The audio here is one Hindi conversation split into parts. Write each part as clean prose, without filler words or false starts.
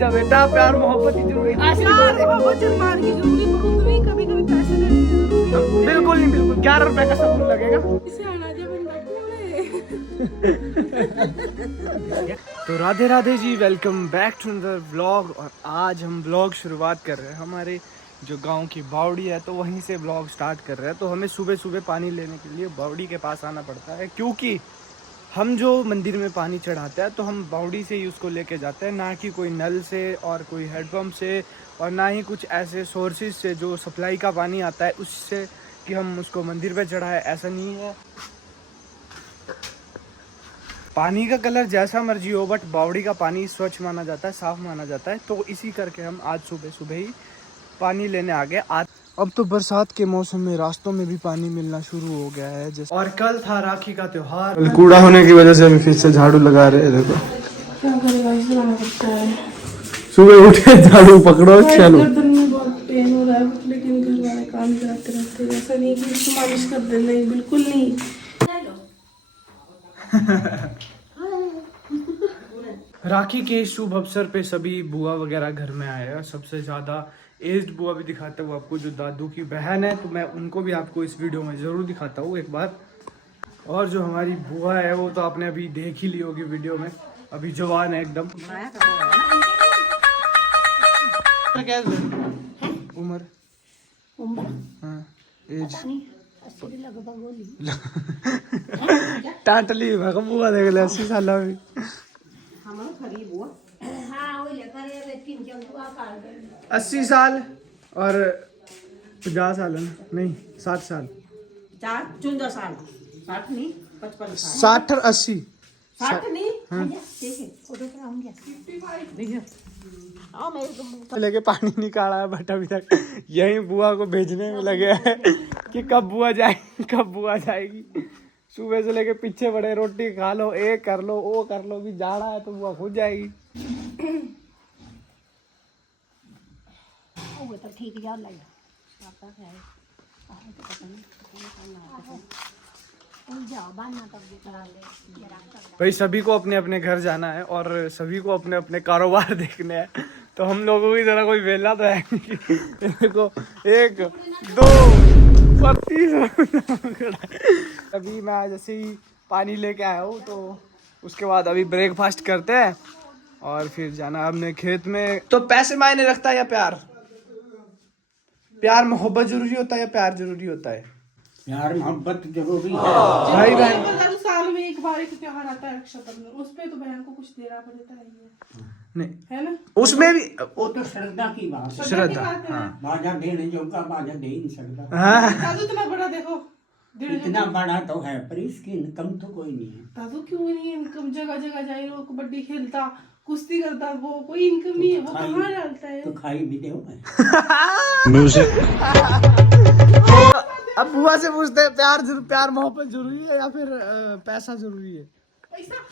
जा बेटा, प्यार मोहब्बत की जरूरी, आशीर्वाद की जरूरी उतनी कभी कभी पैसे देने की जरूरी। बिल्कुल नहीं, बिल्कुल 11 रुपए का साबुन लगेगा। इसे हटा जा तो Radhe Radhe ji, welcome back to another vlog. और आज हम व्लॉग शुरुआत कर रहे हैं हमारे जो गांव की बावड़ी है, तो वहीं से व्लॉग स्टार्ट कर रहे हैं। तो हमें सुबह सुबह पानी लेने के लिए बावड़ी के पास आना पड़ता है, क्योंकि हम जो मंदिर में पानी चढ़ाते हैं तो हम बावड़ी से ही उसको लेके जाते हैं, ना कि कोई नल से और कोई हैंडपम्प से, और ना ही कुछ ऐसे सोर्सेज से जो सप्लाई का पानी आता है उससे कि हम उसको मंदिर पे चढ़ाए। ऐसा नहीं है, पानी का कलर जैसा मर्जी हो, बट बावड़ी का पानी स्वच्छ माना जाता है, साफ माना जाता है। तो इसी करके हम आज सुबह सुबह ही पानी लेने आ गए। अब तो बरसात के मौसम में रास्तों में भी पानी मिलना शुरू हो गया है जैसे। और कल था राखी का त्योहार। कूड़ा होने की वजह से हम फिर से झाड़ू लगा रहे हैं। देखो क्या करेगा, इस तरह लगता है। सुबह उठे झाड़ू पकड़ो, चलो। गर्दन में बहुत पेन हो रहा है, लेकिन घर वाले काम कराते रहते हैं। ऐसा नहीं कि इसको मालिश कर दे, नहीं, बिल्कुल नहीं। राखी के शुभ अवसर पे सभी बुआ वगैरह घर में आए हैं। सबसे ज़्यादा एज्ड बुआ भी दिखाता हूँ आपको, जो दादू की बहन है, तो मैं उनको भी आपको इस वीडियो में ज़रूर दिखाता हूँ एक बार। और जो हमारी बुआ है वो तो आपने अभी देख ही ली होगी वीडियो में, अभी जवान है एकदम। उम्र हाँ, एज टाटली बुआ देख ले 80 साल अभी। 80 साल और 50 साल है ना? नहीं 60 साल, 54 साल, 60 नहीं 55 60 और 80, 60 नहीं। हाँ। लेके पानी निकाला है, बट अभी तक यही बुआ को भेजने में लगे हैं कि कब बुआ जाएगी, कब बुआ जाएगी। सुबह से लेके पीछे बड़े, रोटी खा लो, ये कर लो, वो कर लो, भी जाड़ा है तो बुआ खुद जाएगी। भाई सभी को अपने अपने घर जाना है और सभी को अपने अपने कारोबार देखने हैं, तो हम लोगों की तरह कोई वेला तो है नहीं। देखो 1 2 अभी मैं जैसे ही पानी लेके आया हूँ, तो उसके बाद अभी ब्रेकफास्ट करते हैं और फिर जाना हमने खेत में। तो पैसे मायने रखता है या प्यार? प्यार मोहब्बत जरूरी होता है या प्यार जरूरी होता है? यार मोहब्बत जरूरी है भाई बहन। साल में एक बार एक त्योहार आता है रक्षाबंधन, उस पे तो बहन को कुछ देना पड़ता है, नहीं है ना? उसमें भी वो तो श्रद्धा की बात है। श्रद्धा, हाँ। बाजा देने जोगा बाजा दे नहीं सकता। हाँ। दादू इतना बड़ा देखो, इतना बड़ा तो है पर इसकी इनकम तो कोई नहीं है। दादू क्यों नहीं इनकम? जगह जगह जाए, वो कबड्डी खेलता, कुश्ती करता, वो कोई इनकम नहीं है, वो कहाँ डालता है? तो खाई भी दो अब बुआ से पूछते हैं, प्यार मोहब्बत जरूरी है या फिर पैसा जरूरी है?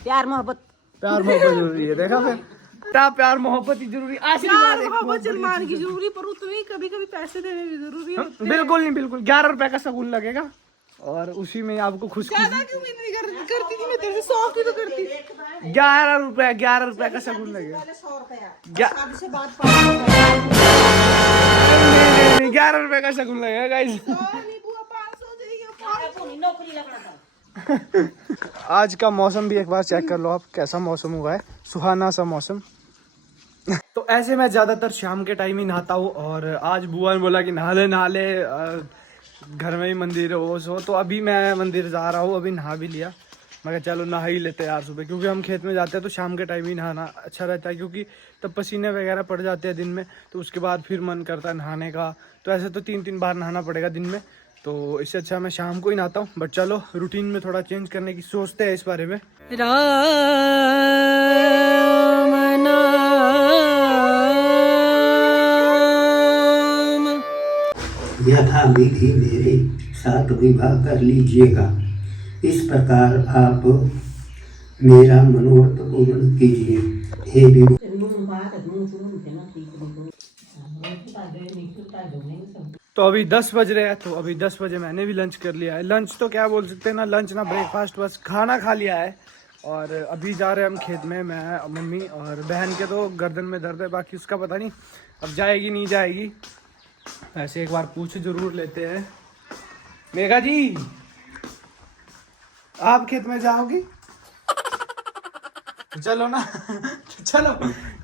प्यार मोहब्बत जरूरी है। देखा फिर, प्यार मोहब्बत ही जरूरी, आशीर्वाद मोहब्बत सलमान की जरूरी, पर उतनी कभी कभी पैसे देने भी जरूरी होते हैं। बिल्कुल नहीं, बिल्कुल 11 रुपए का साबुन लगेगा और उसी में आपको खुश ज्यादा क्यों नहीं करती थी मैं तेरे से, 100 की तो करती। 11 रुपए का साबुन लगेगा। 11 रुपए का साबुन लगेगा गाइस। आज का मौसम भी एक बार चेक कर लो आप, कैसा मौसम हुआ है, सुहाना सा मौसम। तो ऐसे मैं ज़्यादातर शाम के टाइम ही नहाता हूँ, और आज बुआ ने बोला कि नहा ले घर में ही मंदिर हो सो, तो अभी मैं मंदिर जा रहा हूँ। अभी नहा भी लिया, मैं कहा चलो नहा ही लेते हैं यार सुबह, क्योंकि हम खेत में जाते हैं तो शाम के टाइम ही नहाना अच्छा रहता है, क्योंकि तब पसीने वगैरह पड़ जाते हैं दिन में, तो उसके बाद फिर मन करता है नहाने का। तो ऐसे तो 3 बार नहाना पड़ेगा दिन में, तो इससे अच्छा मैं शाम को ही नहाता हूँ। बट चलो रूटीन में थोड़ा चेंज करने की सोचते हैं इस बारे में। राम नाम यथा विधि मेरे साथ विवाह कर लीजिएगा, इस प्रकार आप मेरा मनोरथ पूर्ण कीजिए। हे विभु। तो अभी 10 बज रहे हैं, तो अभी 10 बजे मैंने भी लंच कर लिया है। लंच तो क्या बोल सकते हैं ना, लंच ना ब्रेकफास्ट, बस खाना खा लिया है। और अभी जा रहे हैं हम खेत में, मैं मम्मी और बहन के तो गर्दन में दर्द है, बाकी उसका पता नहीं अब जाएगी नहीं जाएगी। ऐसे एक बार पूछ जरूर लेते हैं। मेघा जी आप खेत में जाओगी? चलो ना चलो।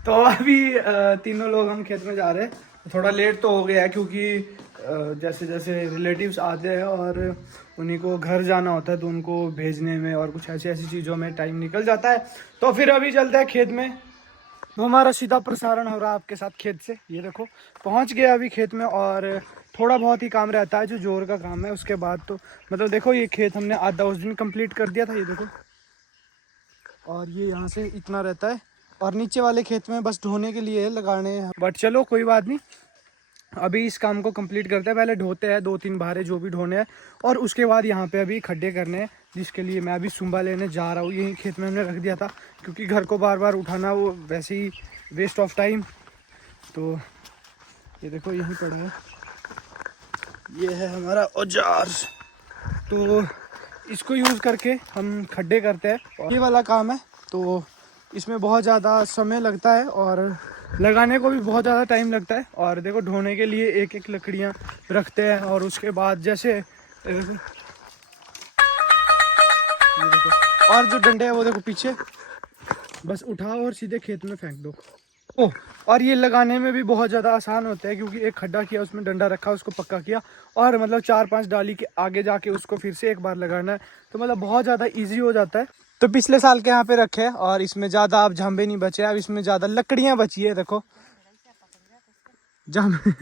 तो अभी तीनों लोग हम खेत में जा रहे हैं। थोड़ा लेट तो हो गया है क्योंकि जैसे जैसे रिलेटिव्स आते हैं और उन्हीं को घर जाना होता है तो उनको भेजने में और कुछ ऐसी ऐसी चीज़ों में टाइम निकल जाता है। तो फिर अभी चलते हैं खेत में। तो हमारा सीधा प्रसारण हो रहा है आपके साथ खेत से। ये देखो पहुंच गया अभी खेत में और थोड़ा बहुत ही काम रहता है जो जोर का काम है। उसके बाद तो मतलब देखो ये खेत हमने आधा उस दिन कंप्लीट कर दिया था, ये देखो। और ये यहाँ से इतना रहता है और नीचे वाले खेत में बस ढोने के लिए लगाने हैं। बट चलो कोई बात नहीं, अभी इस काम को कंप्लीट करते हैं। पहले ढोते हैं 2-3 भारे जो भी ढोने हैं और उसके बाद यहाँ पे अभी खड्डे करने हैं, जिसके लिए मैं अभी सुम्बा लेने जा रहा हूँ। यही खेत में हमने रख दिया था क्योंकि घर को बार बार उठाना वो वैसे ही वेस्ट ऑफ टाइम। तो ये देखो यहीं पड़ा है, ये है हमारा औजार। तो इसको यूज़ करके हम खड्डे करते हैं और ये वाला काम है। तो इसमें बहुत ज़्यादा समय लगता है और लगाने को भी बहुत ज़्यादा टाइम लगता है। और देखो ढोने के लिए एक एक लकड़ियाँ रखते हैं और उसके बाद जैसे ये देखो और जो डंडे हैं वो देखो पीछे, बस उठाओ और सीधे खेत में फेंक दो। ओह, और ये लगाने में भी बहुत ज़्यादा आसान होता है क्योंकि एक खड्डा किया, उसमें डंडा रखा, उसको पक्का किया और मतलब 4-5 डाली के आगे जाके उसको फिर से एक बार लगाना है। तो मतलब बहुत ज़्यादा इजी हो जाता है। तो पिछले साल के यहाँ पे रखे और इसमें ज़्यादा अब झांबे नहीं बचे, अब इसमें ज़्यादा लकड़ियाँ बची है। देखो झांबे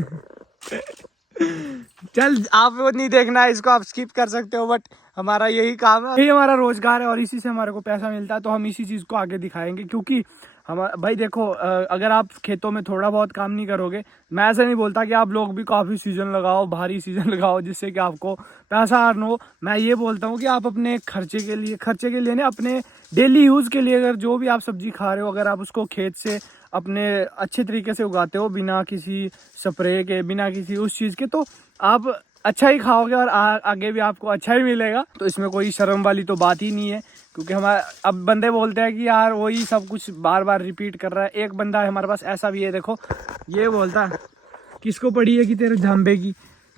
चल आप वो नहीं देखना है, इसको आप स्किप कर सकते हो। बट हमारा यही काम है, यही हमारा रोजगार है और इसी से हमारे को पैसा मिलता है। तो हम इसी चीज़ को आगे दिखाएंगे क्योंकि हमारा भाई देखो अगर आप खेतों में थोड़ा बहुत काम नहीं करोगे, मैं ऐसा नहीं बोलता कि आप लोग भी काफ़ी सीजन लगाओ, भारी सीजन लगाओ जिससे कि आपको पैसा अर्न हो। मैं ये बोलता हूँ कि आप अपने खर्चे के लिए नहीं, अपने डेली यूज़ के लिए अगर जो भी आप सब्जी खा रहे हो अगर आप उसको खेत से अपने अच्छे तरीके से उगाते हो बिना किसी स्प्रे के, बिना किसी उस चीज़ के, तो आप अच्छा ही खाओगे और आगे भी आपको अच्छा ही मिलेगा। तो इसमें कोई शर्म वाली तो बात ही नहीं है क्योंकि हमारे अब बंदे बोलते हैं कि यार वही सब कुछ बार बार रिपीट कर रहा है। एक बंदा है हमारे पास ऐसा भी है, देखो ये बोलता है किसको पड़ी है कि तेरे झांबे की।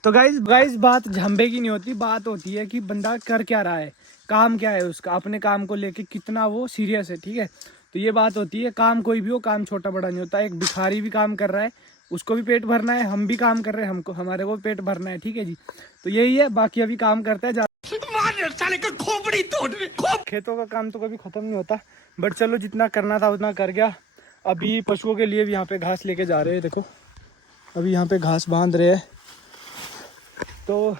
तो गाइस बात झांबे की नहीं होती, बात होती है कि बंदा कर क्या रहा है, काम क्या है उसका, अपने काम को लेके कितना वो सीरियस है। ठीक है, तो ये बात होती है। काम कोई भी हो, काम छोटा बड़ा नहीं होता। एक भिखारी भी काम कर रहा है, उसको भी पेट भरना है, हम भी काम कर रहे हैं, हमको हमारे को पेट भरना है। ठीक है जी, तो यही है। बाकी अभी काम करते हैं, खेतों का काम तो कभी खत्म नहीं होता। बट चलो जितना करना था उतना कर गया। अभी पशुओं के लिए भी यहाँ पे घास लेके जा रहे हैं। देखो अभी यहाँ पे घास बांध रहे हैं। तो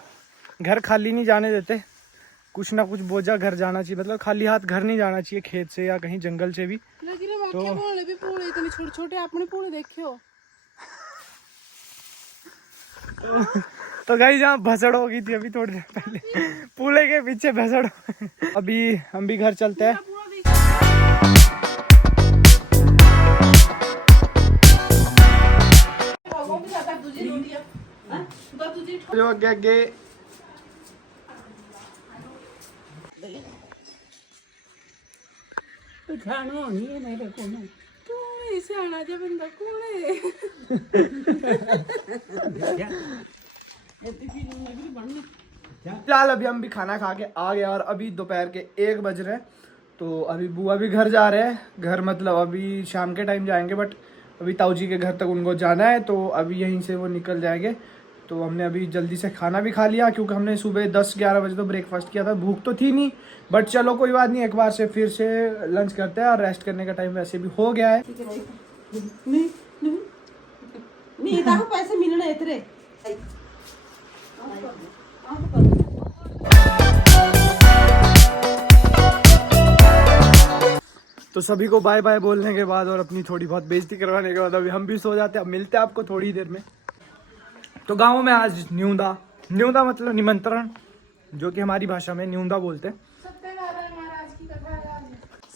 घर खाली नहीं जाने देते, कुछ ना कुछ बोझा घर जाना चाहिए, मतलब खाली हाथ घर नहीं जाना चाहिए खेत से या कहीं जंगल से भी। छोटे छोटे आपने पूरे देखे हो। तो गाइस यहाँ भसड़ हो गई थी अभी थोड़ी देर पहले, पूले के पीछे भसड़। अभी हम भी घर चलते हैं। जो आगे ऐसे आना जा बंदा कौन है? फिलहाल अभी हम भी खाना खा के आ गए और अभी दोपहर के 1 बज रहे हैं। तो अभी बुआ भी घर जा रहे हैं, घर मतलब अभी शाम के टाइम जाएंगे बट अभी ताऊ जी के घर तक उनको जाना है तो अभी यहीं से वो निकल जाएंगे। तो हमने अभी जल्दी से खाना भी खा लिया क्योंकि हमने सुबह 10-11 बजे तो ब्रेकफास्ट किया था, भूख तो थी नहीं। बट चलो कोई बात नहीं, एक बार से फिर से लंच करते हैं और रेस्ट करने का टाइम वैसे भी हो गया है। पैसे मिलने इतने तो सभी को बाय बाय बोलने के बाद और अपनी थोड़ी बहुत बेइज्जती करवाने के बाद अभी हम भी सो जाते हैं। अब मिलते हैं आपको थोड़ी देर में। तो गांव में आज न्यूंदा मतलब निमंत्रण, जो कि हमारी भाषा में न्यूंदा बोलते हैं। सत्यनारायण महाराज की कथा है आज।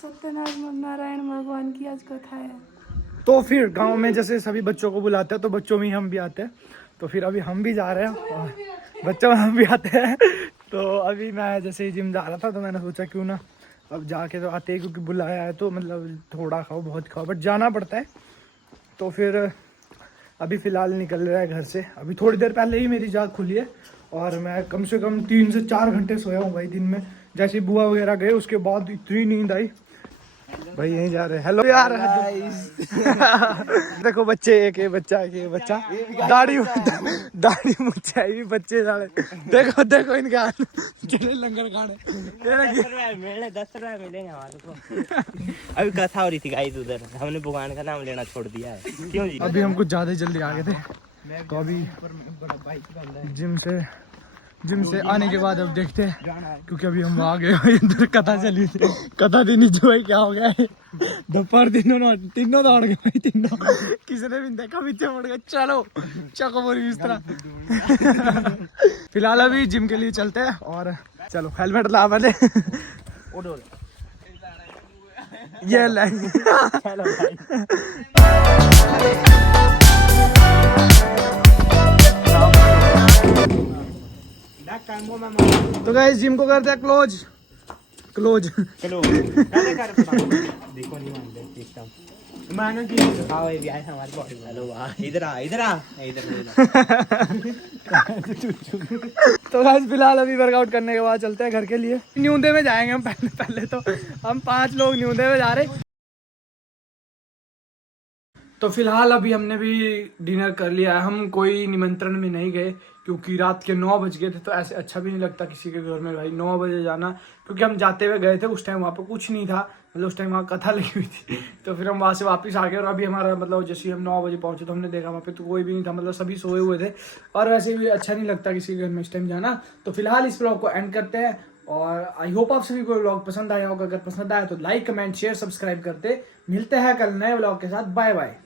सत्यनारायण भगवान की आज कथा है। तो फिर गांव में जैसे सभी बच्चों को बुलाते हैं तो बच्चों में ही हम भी आते हैं। तो फिर अभी हम भी जा रहे हैं और बच्चों में हम भी आते हैं। तो अभी मैं जैसे ही जिम जा रहा था तो मैंने सोचा क्यों ना अब जाके तो आते ही क्योंकि बुलाया है तो मतलब थोड़ा खाओ बहुत खाओ बट जाना पड़ता है। तो फिर अभी फ़िलहाल निकल रहा है घर से। अभी थोड़ी देर पहले ही मेरी जाग खुली है और मैं कम से कम 3 से 4 घंटे सोया हूँ भाई दिन में। जैसे बुआ वगैरह गए उसके बाद इतनी नींद आई भाई। यहीं जा रहे हैं। हेलो यार देखो बच्चे, एक ये बच्चा दाढ़ी मुच्छा भी बच्चे जा रहे। देखो देखो इनका चले लंगर खाने। 10 रुपए मिलेंगे हमारे को। अभी कथा हो रही थी गाइस उधर, हमने भगवान का नाम लेना छोड़ दिया है। क्यों जी? अभी हम कुछ ज्यादा जल्दी आ गए थे तो अभी जिम से आने के बाद अब देखते हैं क्योंकि अभी हम आ गए इधर कथा चली थी। कथा दिन जो है क्या हो गया है दोपहर तीनों दौड़ गए भाई। तीनों किसी ने भी देखा पीछे मुड़ गए। चलो चको बोली इस तरह। फिलहाल अभी जिम के लिए चलते हैं और चलो हेलमेट ला पहले। ये तो गाइस जिम को करते हैं क्लोज। चलो देखो नहीं मानते सिस्टम मानो कि आओ ये आए हमारे बॉडी। हेलो वाह, इधर आ। तो गाइस फिलहाल अभी वर्कआउट करने के बाद चलते हैं घर के लिए। न्यूंदे में जाएंगे हम पहले तो हम 5 लोग न्यूंदे में जा रहे। तो फिलहाल अभी हमने भी डिनर कर लिया है। हम कोई निमंत्रण में नहीं गए क्योंकि रात के 9 बज गए थे तो ऐसे अच्छा भी नहीं लगता किसी के घर में भाई 9 बजे जाना। क्योंकि हम जाते हुए गए थे उस टाइम वहाँ पे कुछ नहीं था, मतलब उस टाइम वहाँ कथा लगी हुई थी। तो फिर हम वहाँ से वापस आ गए और अभी हमारा मतलब जैसे हम 9 बजे पहुँचे तो हमने देखा वहाँ पे तो कोई भी नहीं था, मतलब सभी सोए हुए थे। और वैसे भी अच्छा नहीं लगता किसी के घर में इस टाइम जाना। तो फिलहाल इस ब्लॉग को एंड करते हैं और आई होप आप सभी को ब्लॉग पसंद आया होगा। अगर पसंद आया तो लाइक कमेंट शेयर सब्सक्राइब करते। मिलते हैं कल नए ब्लॉग के साथ। Bye bye.